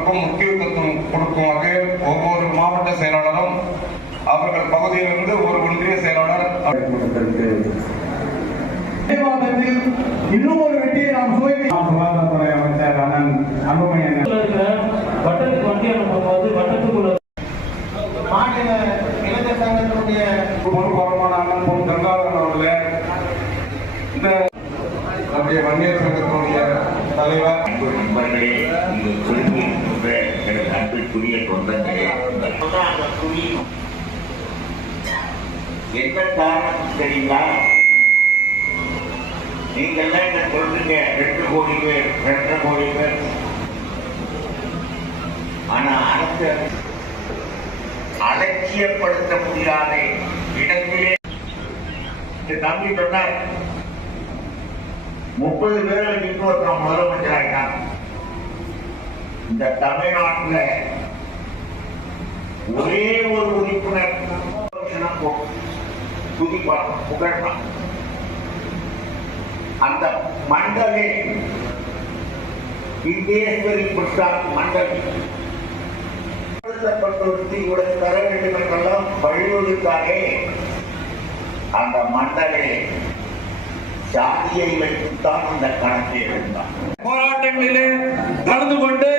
அவர்களுக்கும் முக்கியத்துவம் கொடுக்கும் வகையில் ஒவ்வொரு மாவட்ட செயலாளரும் அவர்கள் பகுதியிலிருந்து ஒரு ஒன்றிய செயலாளர் இன்னும் ஒரு வெற்றியை நாம் சுகாதாரத்துறை அமைச்சர் அண்ணன் அன்புமணி மாநில இளைஞர் சங்கத்தினுடைய பொறுப்பான அண்ணன் பொன் கங்காதரன் அவர்களே, இந்த நம்முடைய வன்னியர் சங்கத்தினுடைய தலைவர் நண்பர்களே, இந்த குழுவில் எனக்கு அன்பிற்குரிய தொண்டர்களே, என்ன காரணம் தெரியுங்களா? நீங்கள் என்ன சொல்றீங்க? 2 கோடி பேர் 2.5 கோடி பேர். ஆனா அரசு அலட்சியப்படுத்த முடியாத இடத்திலே தம்பி சொன்னார் 30 பேரை இன்னொருத்தன் முதலமைச்சராயிட்டான். இந்த தமிழ்நாட்டில் ஒரே ஒரு உறுப்பினர் துதிப்பான் புகழ்ப்பான். அந்த மண்டலே விந்தேஸ்வரி பிரசாத் மண்டல் உடன் தர வேண்டும் என்றெல்லாம் வழிவகுத்தாலே அந்த மண்டலே சாதியை வைத்துத்தான் இந்த கணக்கை இருந்தார். போராட்டங்களிலே கலந்து கொண்டு